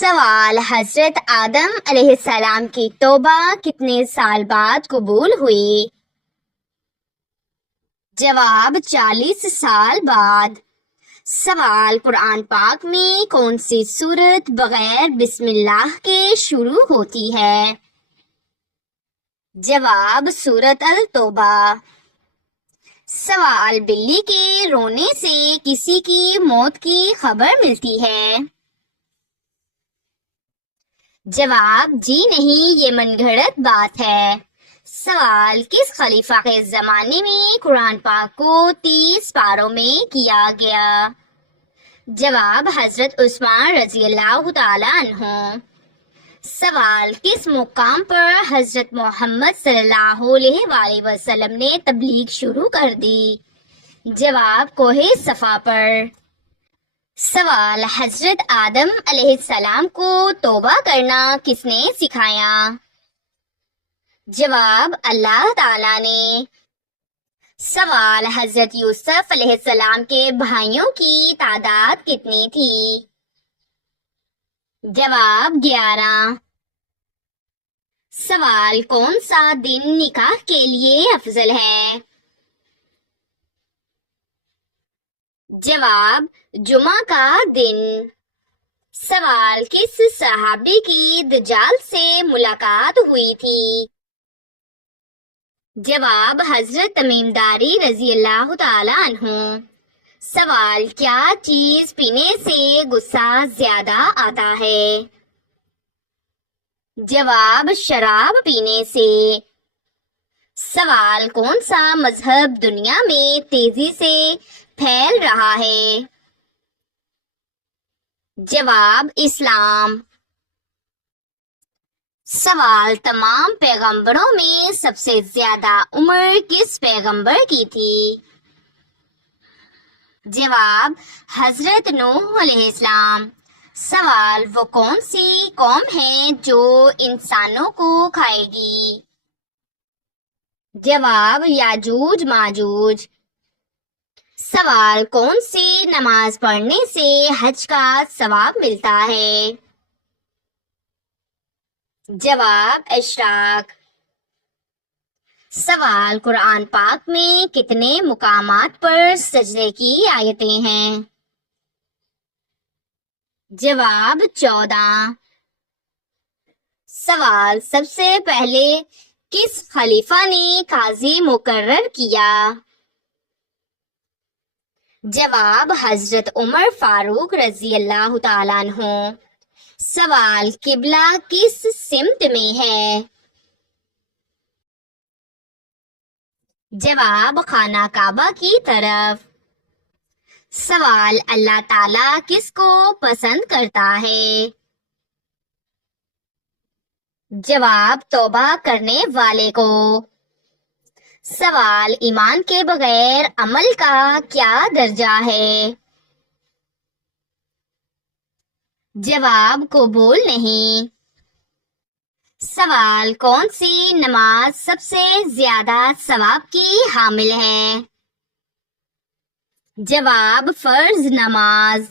سوال: حضرت آدم علیہ السلام کی توبہ کتنے سال بعد قبول ہوئی؟ جواب: 40 سال بعد۔ سوال: قرآن پاک میں کون سی سورت بغیر بسم اللہ کے شروع ہوتی ہے؟ جواب: سورت التوبہ۔ سوال: بلی کے رونے سے کسی کی موت کی خبر ملتی ہے؟ جواب: جی نہیں، یہ من گھڑت بات ہے۔ سوال: کس خلیفہ کے زمانے میں قرآن پاک کو 30 پاروں میں کیا گیا؟ جواب: حضرت عثمان رضی اللہ تعالیٰ عنہ۔ سوال: کس مقام پر حضرت محمد صلی اللہ علیہ وآلہ وسلم نے تبلیغ شروع کر دی؟ جواب: کوہ صفا پر۔ سوال: حضرت آدم علیہ السلام کو توبہ کرنا کس نے سکھایا؟ جواب: اللہ تعالیٰ نے۔ سوال: حضرت یوسف علیہ السلام کے بھائیوں کی تعداد کتنی تھی؟ جواب: 11۔ سوال: کون سا دن نکاح کے لیے افضل ہے؟ جواب: جمعہ کا دن۔ سوال: کس صحابی کی دجال سے ملاقات ہوئی تھی؟ جواب: حضرت تمیم داری رضی اللہ تعالیٰ عنہ۔ سوال: کیا چیز پینے سے غصہ زیادہ آتا ہے؟ جواب: شراب پینے سے۔ سوال: کون سا مذہب دنیا میں تیزی سے پھیل رہا ہے؟ جواب: اسلام۔ سوال: تمام پیغمبروں میں سب سے زیادہ عمر کس پیغمبر کی تھی؟ جواب: حضرت نوح علیہ السلام۔ سوال: وہ کون سی قوم ہے جو انسانوں کو کھائے گی؟ جواب: یاجوج ماجوج۔ سوال: کون سی نماز پڑھنے سے حج کا ثواب ملتا ہے؟ جواب: اشراق۔ سوال: قرآن پاک میں کتنے مقامات پر سجدے کی آیتیں ہیں؟ جواب: 14۔ سوال: سب سے پہلے کس خلیفہ نے قاضی مقرر کیا؟ جواب: حضرت عمر فاروق رضی اللہ تعالیٰ عنہ۔ سوال: قبلہ کس سمت میں ہے؟ جواب: خانہ کعبہ کی طرف۔ سوال: اللہ تعالیٰ کس کو پسند کرتا ہے؟ جواب: توبہ کرنے والے کو۔ سوال: ایمان کے بغیر عمل کا کیا درجہ ہے؟ جواب: قبول نہیں۔ سوال: کون سی نماز سب سے زیادہ ثواب کی حامل ہے؟ جواب: فرض نماز۔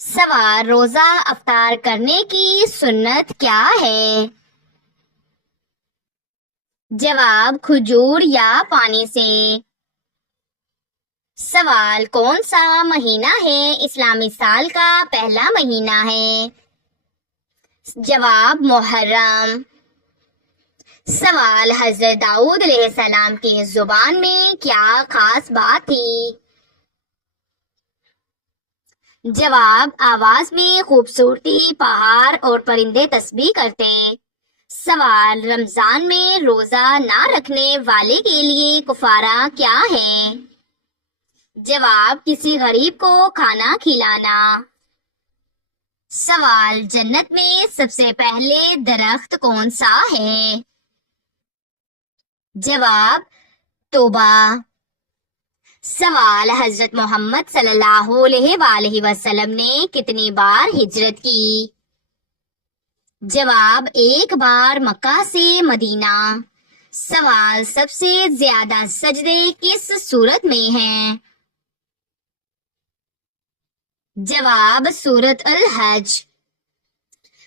سوال: روزہ افطار کرنے کی سنت کیا ہے؟ جواب: کھجور یا پانی سے۔ سوال: کون سا مہینہ ہے اسلامی سال کا پہلا مہینہ ہے؟ جواب: محرم۔ سوال: حضرت داؤد علیہ السلام کی زبان میں کیا خاص بات تھی؟ جواب: آواز میں خوبصورتی، پہاڑ اور پرندے تسبیح کرتے۔ سوال: رمضان میں روزہ نہ رکھنے والے کے لیے کفارہ کیا ہے؟ جواب: کسی غریب کو کھانا کھلانا۔ سوال: جنت میں سب سے پہلے درخت کون سا ہے؟ جواب: توبہ۔ سوال: حضرت محمد صلی اللہ علیہ وآلہ وسلم نے کتنی بار ہجرت کی؟ جواب: 1 بار مکہ سے مدینہ۔ سوال: سب سے زیادہ سجدے کس صورت میں ہیں؟ جواب سورۃ الحج۔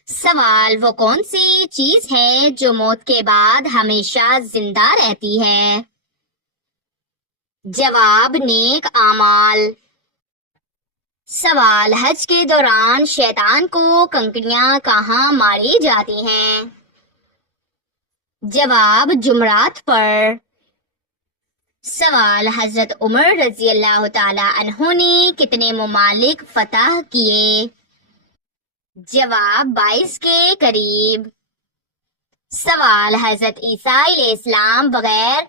سوال وہ کون سی چیز ہے جو موت کے بعد ہمیشہ زندہ رہتی ہے؟ جواب نیک اعمال۔ سوال حج کے دوران شیطان کو کنکریاں کہاں ماری جاتی ہیں؟ جواب جمرات پر۔ سوال حضرت عمر رضی اللہ تعالی عنہ نے کتنے ممالک فتح کیے؟ جواب 22 کے قریب۔ سوال حضرت عیسیٰ علیہ السلام بغیر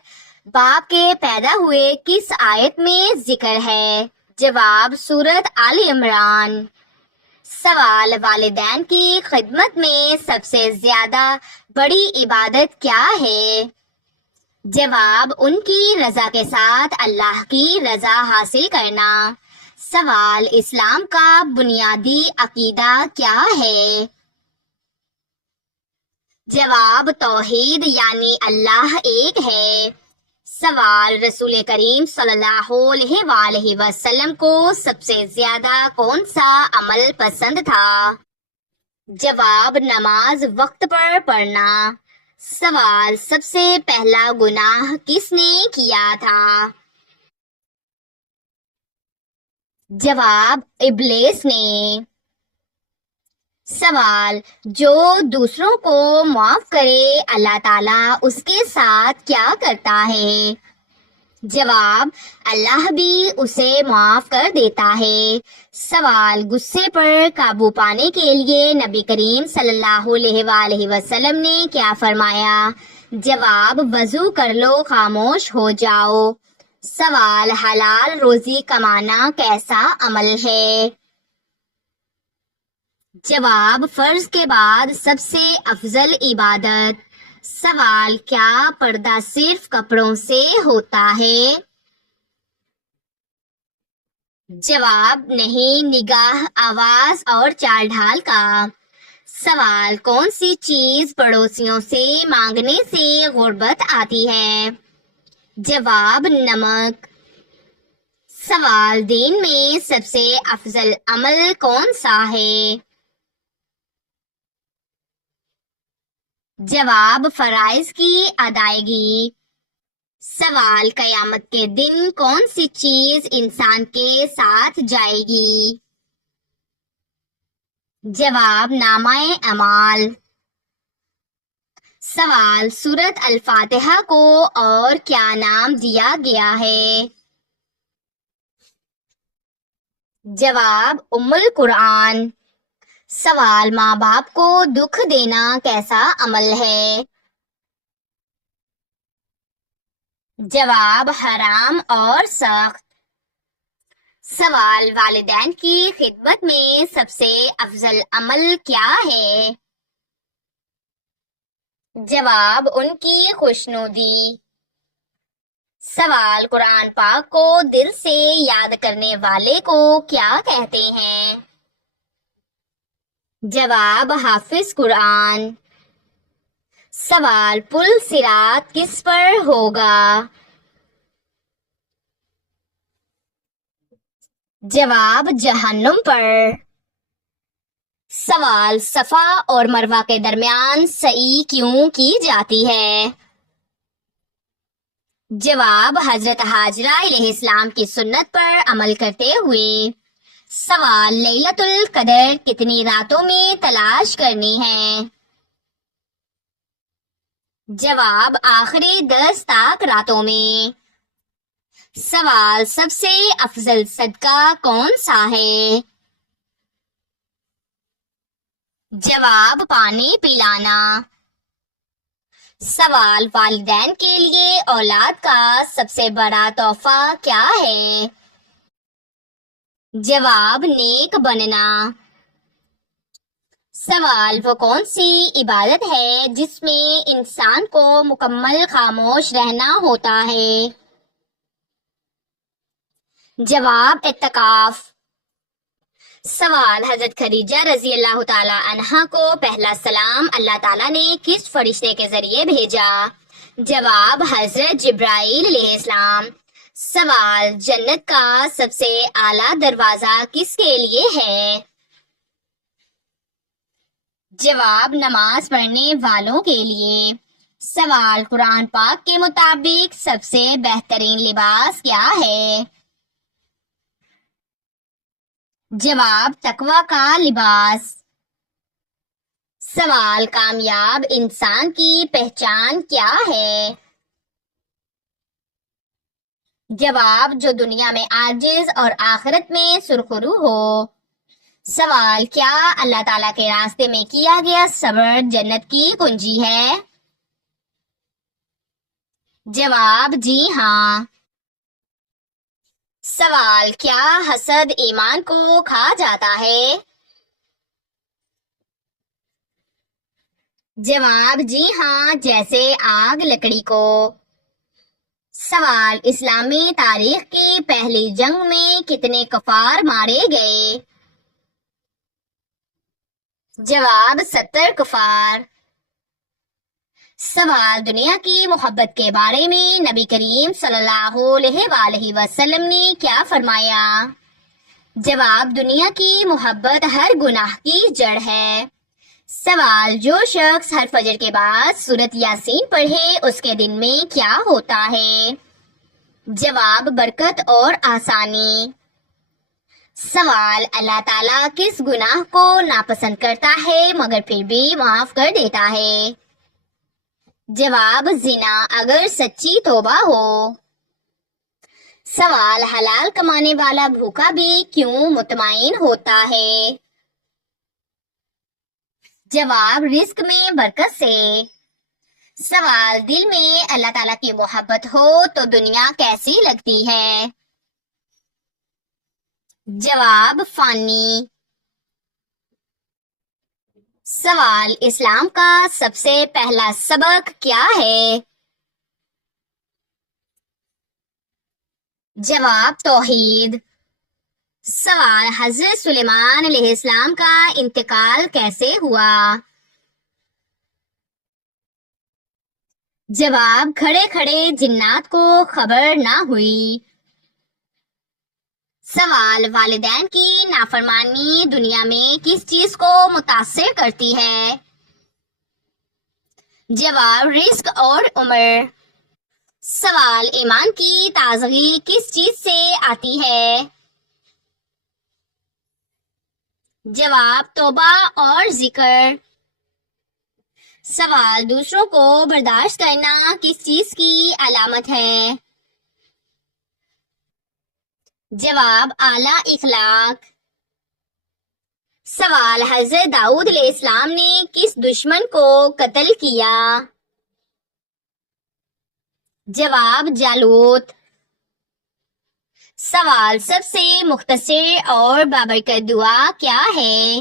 باپ کے پیدا ہوئے کس آیت میں ذکر ہے؟ جواب سورۃ آل عمران۔ سوال والدین کی خدمت میں سب سے زیادہ بڑی عبادت کیا ہے؟ جواب ان کی رضا کے ساتھ اللہ کی رضا حاصل کرنا۔ سوال اسلام کا بنیادی عقیدہ کیا ہے؟ جواب توحید یعنی اللہ ایک ہے۔ سوال رسول کریم صلی اللہ علیہ وآلہ وسلم کو سب سے زیادہ کون سا عمل پسند تھا؟ جواب نماز وقت پر پڑھنا۔ سوال سب سے پہلا گناہ کس نے کیا تھا؟ جواب ابلیس نے۔ سوال جو دوسروں کو معاف کرے اللہ تعالیٰ اس کے ساتھ کیا کرتا ہے؟ جواب اللہ بھی اسے معاف کر دیتا ہے۔ سوال غصے پر قابو پانے کے لیے نبی کریم صلی اللہ علیہ وآلہ وسلم نے کیا فرمایا؟ جواب وضو کر لو، خاموش ہو جاؤ۔ سوال حلال روزی کمانا کیسا عمل ہے؟ جواب فرض کے بعد سب سے افضل عبادت۔ سوال کیا پردہ صرف کپڑوں سے ہوتا ہے؟ جواب نہیں، نگاہ، آواز اور چال ڈھال کا۔ سوال کون سی چیز پڑوسیوں سے مانگنے سے غربت آتی ہے؟ جواب نمک۔ سوال دین میں سب سے افضل عمل کون سا ہے؟ جواب فرائض کی ادائیگی۔ سوال قیامت کے دن کون سی چیز انسان کے ساتھ جائے گی؟ جواب نامہ اعمال۔ سوال سورۃ الفاتحہ کو اور کیا نام دیا گیا ہے؟ جواب ام القرآن۔ سوال ماں باپ کو دکھ دینا کیسا عمل ہے؟ جواب حرام اور سخت۔ سوال والدین کی خدمت میں سب سے افضل عمل کیا ہے؟ جواب ان کی خوشنودی۔ سوال قرآن پاک کو دل سے یاد کرنے والے کو کیا کہتے ہیں؟ جواب حافظ قرآن۔ سوال پل صراط کس پر ہوگا؟ جواب جہنم پر۔ سوال صفا اور مروہ کے درمیان سعی کیوں کی جاتی ہے؟ جواب حضرت حاجرہ علیہ السلام کی سنت پر عمل کرتے ہوئے۔ سوال لیلۃ القدر کتنی راتوں میں تلاش کرنی ہے؟ جواب آخری 10 تاک راتوں میں۔ سوال سب سے افضل صدقہ کون سا ہے؟ جواب پانی پلانا۔ سوال والدین کے لیے اولاد کا سب سے بڑا تحفہ کیا ہے؟ جواب نیک بننا۔ سوال وہ کون سی عبادت ہے جس میں انسان کو مکمل خاموش رہنا ہوتا ہے؟ جواب اعتکاف۔ سوال حضرت خدیجہ رضی اللہ تعالی عنہا کو پہلا سلام اللہ تعالیٰ نے کس فرشتے کے ذریعے بھیجا؟ جواب حضرت جبرائیل علیہ السلام۔ سوال، جنت کا سب سے اعلیٰ دروازہ کس کے لیے ہے؟ جواب، نماز پڑھنے والوں کے لیے۔ سوال، قرآن پاک کے مطابق سب سے بہترین لباس کیا ہے؟ جواب، تقوی کا لباس۔ سوال، کامیاب انسان کی پہچان کیا ہے؟ جواب، جو دنیا میں عاجز اور آخرت میں سرخرو ہو۔ سوال، کیا اللہ تعالیٰ کے راستے میں کیا گیا صبر جنت کی کنجی ہے؟ جواب، جی ہاں۔ سوال، کیا حسد ایمان کو کھا جاتا ہے؟ جواب، جی ہاں، جیسے آگ لکڑی کو۔ سوال، اسلامی تاریخ کی پہلی جنگ میں کتنے کفار مارے گئے؟ جواب، 70 کفار۔ سوال، دنیا کی محبت کے بارے میں نبی کریم صلی اللہ علیہ وآلہ وسلم نے کیا فرمایا؟ جواب، دنیا کی محبت ہر گناہ کی جڑ ہے۔ سوال، جو شخص ہر فجر کے بعد سورۃ یاسین پڑھے اس کے دن میں کیا ہوتا ہے؟ جواب، برکت اور آسانی۔ سوال، اللہ تعالیٰ کس گناہ کو ناپسند کرتا ہے مگر پھر بھی معاف کر دیتا ہے؟ جواب، زنا اگر سچی توبہ ہو۔ سوال، حلال کمانے والا بھوکا بھی کیوں مطمئن ہوتا ہے؟ جواب، رزق میں برکت سے۔ سوال، دل میں اللہ تعالیٰ کی محبت ہو تو دنیا کیسی لگتی ہے؟ جواب، فانی۔ سوال، اسلام کا سب سے پہلا سبق کیا ہے؟ جواب، توحید۔ سوال، حضرت سلیمان علیہ السلام کا انتقال کیسے ہوا؟ جواب، کھڑے کھڑے جنات کو خبر نہ ہوئی۔ سوال، والدین کی نافرمانی دنیا میں کس چیز کو متاثر کرتی ہے؟ جواب، رزق اور عمر۔ سوال، ایمان کی تازگی کس چیز سے آتی ہے؟ جواب، توبہ اور ذکر۔ سوال، دوسروں کو برداشت کرنا کس چیز کی علامت ہے؟ جواب، اعلیٰ اخلاق۔ سوال، حضرت داؤد علیہ السلام نے کس دشمن کو قتل کیا؟ جواب، جالوت۔ سوال، سب سے مختصر اور بابرکت دعا کیا ہے؟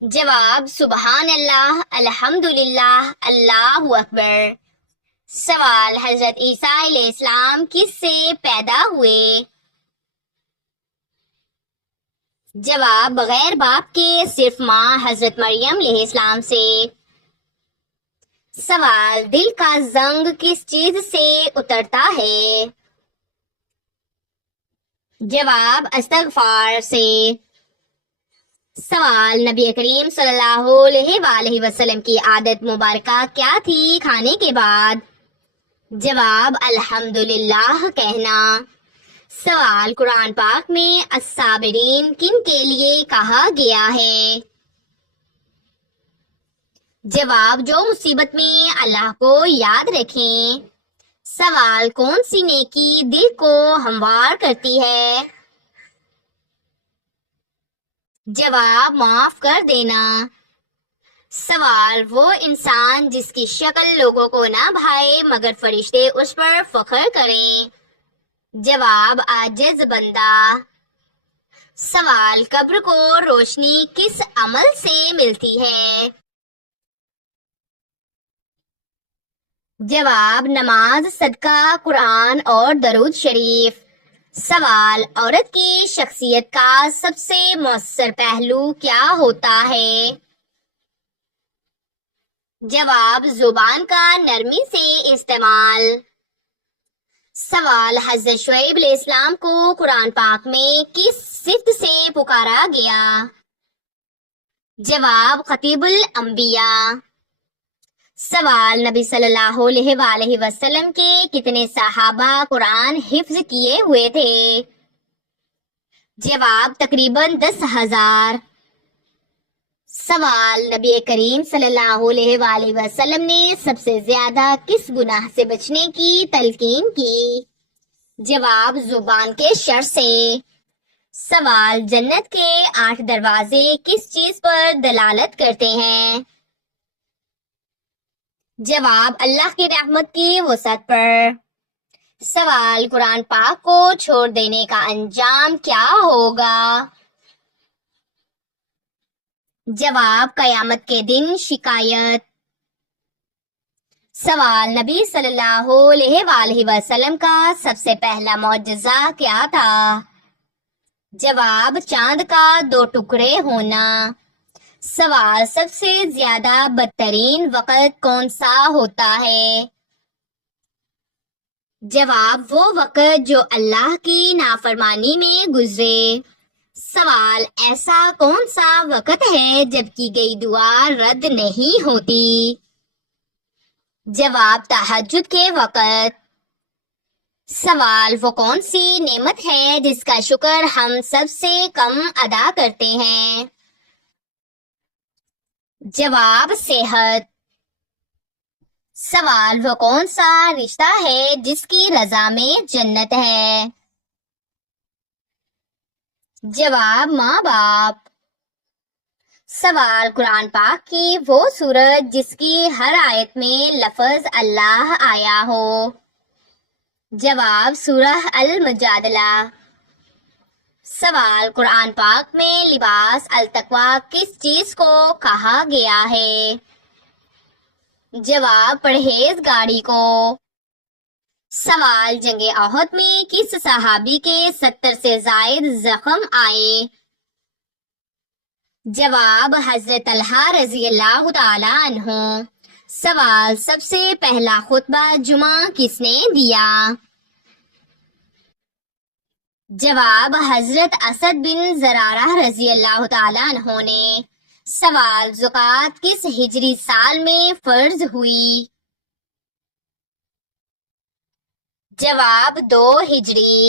جواب، سبحان اللہ، الحمدللہ، اللہ اکبر۔ سوال، حضرت عیسیٰ علیہ السلام کس سے پیدا ہوئے؟ جواب، بغیر باپ کے صرف ماں حضرت مریم علیہ السلام سے۔ سوال، دل کا زنگ کس چیز سے اترتا ہے؟ جواب، استغفار سے۔ سوال، نبی کریم صلی اللہ علیہ وآلہ وسلم کی عادت مبارکہ کیا تھی کھانے کے بعد؟ جواب، الحمدللہ کہنا۔ سوال، قرآن پاک میں الصابرین کن کے لیے کہا گیا ہے؟ جواب، جو مصیبت میں اللہ کو یاد رکھیں۔ سوال، کون سی نیکی دل کو ہموار کرتی ہے؟ جواب، معاف کر دینا۔ سوال، وہ انسان جس کی شکل لوگوں کو نہ بھائے مگر فرشتے اس پر فخر کریں۔ جواب، عاجز بندہ۔ سوال، قبر کو روشنی کس عمل سے ملتی ہے؟ جواب، نماز، صدقہ، قرآن اور درود شریف۔ سوال، عورت کی شخصیت کا سب سے مؤثر پہلو کیا ہوتا ہے؟ جواب زبان کا نرمی سے استعمال. سوال حضرت شعیب علیہ السلام کو قرآن پاک میں کس صفت سے پکارا گیا؟ جواب خطیب الانبیاء. سوال نبی صلی اللہ علیہ وآلہ وسلم کے کتنے صحابہ قرآن حفظ کیے ہوئے تھے؟ جواب تقریباً 10,000. سوال نبی کریم صلی اللہ علیہ وآلہ وسلم نے سب سے زیادہ کس گناہ سے بچنے کی تلقین کی؟ جواب زبان کے شر سے. سوال جنت کے 8 دروازے کس چیز پر دلالت کرتے ہیں؟ جواب اللہ کی رحمت کی وسعت پر. سوال قرآن پاک کو چھوڑ دینے کا انجام کیا ہوگا؟ جواب قیامت کے دن شکایت. سوال نبی صلی اللہ علیہ وآلہ وسلم کا سب سے پہلا معجزہ کیا تھا؟ جواب چاند کا 2 ٹکڑے ہونا. سوال سب سے زیادہ بدترین وقت کون سا ہوتا ہے؟ جواب وہ وقت جو اللہ کی نافرمانی میں گزرے. سوال ایسا کون سا وقت ہے جب کی گئی دعا رد نہیں ہوتی؟ جواب تہجد کے وقت. سوال وہ کون سی نعمت ہے جس کا شکر ہم سب سے کم ادا کرتے ہیں؟ جواب صحت. سوال وہ کون سا رشتہ ہے جس کی رضا میں جنت ہے؟ جواب ماں باپ. سوال قرآن پاک کی وہ سورت جس کی ہر آیت میں لفظ اللہ آیا ہو؟ جواب سورہ المجادلہ. سوال قرآن پاک میں لباس التقویٰ کس چیز کو کہا گیا ہے؟ جواب پرہیزگاری کو. سوال جنگ احد میں کس صحابی کے 70 سے زائد زخم آئے؟ جواب حضرت طلحہ رضی اللہ تعالی عنہ. سوال سب سے پہلا خطبہ جمعہ کس نے دیا؟ جواب حضرت اسد بن زرارہ رضی اللہ تعالی عنہ نے. سوال زکوٰۃ کس ہجری سال میں فرض ہوئی؟ جواب 2 ہجری.